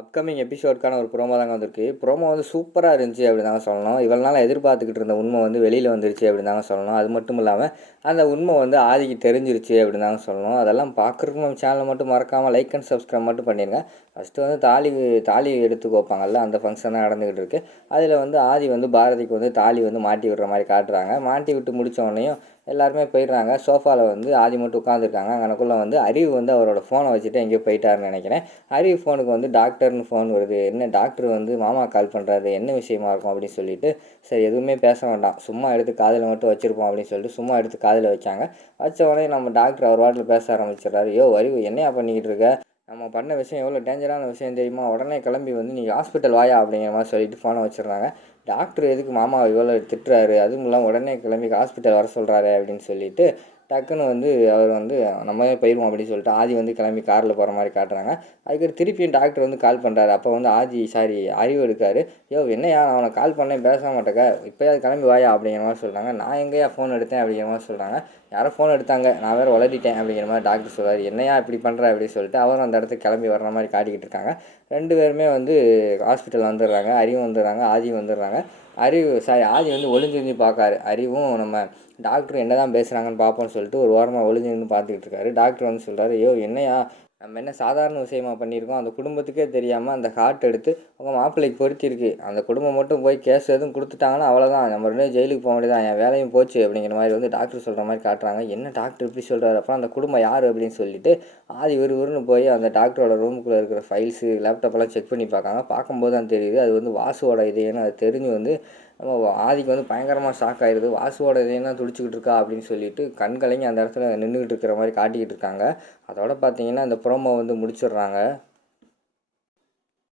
Upcoming எபிசோடுக்கான ஒரு promo தாங்க வந்திருக்கு. ப்ரோமோ வந்து சூப்பராக இருந்துச்சு அப்படின்னு தாங்க சொல்லணும். இவ்வளோ நாள் எதிர்பார்த்துக்கிட்டு இருந்த உண்மை வந்து வெளியில் வந்துருச்சு அப்படின்னு தாங்க சொல்லணும். அது மட்டும் இல்லாமல் அந்த உண்மை வந்து ஆதிக்கு தெரிஞ்சிருச்சு அப்படின்னு தாங்க சொல்லணும். அதெல்லாம் பார்க்குறதுக்கு நம்ம சேனலை மட்டும் மறக்காமல் லைக் அண்ட் சப்ஸ்கிரைப் மட்டும் பண்ணிடுங்க. ஃபஸ்ட்டு வந்து தாலி எடுத்து வைப்பாங்கல்ல, அந்த ஃபங்க்ஷன் தான் நடந்துக்கிட்டு இருக்குது. அதில் வந்து ஆதி வந்து பாரதிக்கு வந்து தாலி வந்து மாட்டி விடுற மாதிரி காட்டுறாங்க. மாட்டி விட்டு முடித்த உடனேயும் எல்லாருமே போயிடுறாங்க. சோஃபாவில் வந்து ஆதி மட்டும் உட்காந்துருக்காங்க. அங்கனக்குள்ளே வந்து அறிவு வந்து அவரோட ஃபோனை வச்சுட்டு எங்கேயோ போயிட்டாருன்னு நினைக்கிறேன். அறிவு ஃபோனுக்கு வந்து டாக்டர்னு ஃபோன் வருது. என்ன டாக்டர் வந்து மாமா கால் பண்ணுறாரு, என்ன விஷயமா இருக்கும் அப்படின்னு சொல்லிட்டு, சரி எதுவுமே பேச வேண்டாம், சும்மா எடுத்து காதில் மட்டும் வச்சுருப்போம் அப்படின்னு சொல்லிட்டு சும்மா எடுத்து காதில் வச்சாங்க. வச்ச உடனே நம்ம டாக்டர் அவர் வாட்டில் பேச ஆரம்பிச்சிடறாரு. யோ அறிவு, என்னையா பண்ணிக்கிட்டு இருக்க, நம்ம பண்ண விஷயம் எவ்வளோ டேஞ்சரான விஷயம் தெரியுமா, உடனே கிளம்பி வந்து நீங்கள் ஹாஸ்பிட்டல் வாயா அப்படிங்கிற மாதிரி சொல்லிட்டு ஃபோனை வச்சிடுறாங்க. டாக்டர் எதுக்கு மாமா இவ்வளோ திட்டுறாரு, அதுவும் இல்லாமல் உடனே கிளம்பி ஹாஸ்பிட்டல் வர சொல்கிறாரு அப்படின்னு சொல்லிட்டு டக்குன்னு வந்து அவர் வந்து நம்மளே போயிடுவோம் அப்படின்னு சொல்லிட்டு ஆதி வந்து கிளம்பி காரில் போகிற மாதிரி காட்டுறாங்க. அதுக்கு திருப்பியும் டாக்டர் வந்து கால் பண்ணுறாரு. அப்போ வந்து அறிவு எடுக்காரு. யோ என்னையா, நான் அவனை கால் பண்ணேன் பேச மாட்டேங்க, இப்போயாவது கிளம்பி வாயா அப்படிங்கிற மாதிரி சொல்கிறாங்க. நான் எங்கேயா ஃபோன் எடுத்தேன் அப்படிங்கிற மாதிரி சொல்கிறாங்க. யாரோ ஃபோன் எடுத்தாங்க, நான் வேறு உளறிட்டேன் அப்படிங்கிற மாதிரி டாக்டர் சொல்கிறார். என்னையா இப்படி பண்ணுற அப்படின்னு சொல்லிட்டு அவரும் அந்த இடத்துக்கு கிளம்பி வர்ற மாதிரி காட்டிக்கிட்டு இருக்காங்க. ரெண்டு பேருமே வந்து ஹாஸ்பிட்டல் வந்துடுறாங்க. அறிவும் வந்துடுறாங்க, ஆதியும் வந்துடுறாங்க. ஆதி வந்து ஒளிஞ்சிருந்து பார்க்காரு. அறிவும் நம்ம டாக்டர் என்ன தான் பேசுகிறாங்கன்னு பார்ப்போம்னு சொல்லிட்டு ஒரு ஓரமாக ஒளிஞ்சிருந்து பார்த்துக்கிட்டு இருக்காரு. டாக்டர் வந்து சொல்கிறாரு, ஐயோ என்னையா, நம்ம என்ன சாதாரண விஷயமா பண்ணியிருக்கோம், அந்த குடும்பத்துக்கே தெரியாமல் அந்த ஹார்ட் எடுத்து உங்கள் மாப்பிள்ளைக்கு பொருத்திருக்கு, அந்த குடும்பம் மட்டும் போய் கேஸ் எதுவும் கொடுத்துட்டாங்கன்னா அவ்வளோதான், நம்ம ரெண்டு ஜெயிலுக்கு போக வேண்டியதான், என் வேலையும் போச்சு அப்படிங்கிற மாதிரி வந்து டாக்டர் சொல்கிற மாதிரி காட்டுறாங்க. என்ன டாக்டர் இப்படி சொல்கிறாரு, அப்புறம் அந்த குடும்பம் யார் அப்படின்னு சொல்லிட்டு ஆதி விறுவிறுன்னு போய் அந்த டாக்டரோட ரூமுக்குள்ளே இருக்கிற ஃபைல்ஸு லேப்டாப்பெல்லாம் செக் பண்ணி பார்க்காங்க. பார்க்கும்போது தான் தெரியுது அது வந்து வாசுவோட இதேன்னு. அது தெரிஞ்சு வந்து நம்ம ஆதிக்கு வந்து பயங்கரமாக ஷாக் ஆகிடுது. வாசுவோட இதயம் துடிச்சிக்கிட்டு இருக்கா அப்படின்னு சொல்லிட்டு கண் கலங்கி அந்த இடத்துல நின்றுக்கிட்டு இருக்கிற மாதிரி காட்டிக்கிட்டு இருக்காங்க. அதோட பார்த்தீங்கன்னா இந்த ப்ரோமோ வந்து முடிச்சிடுறாங்க.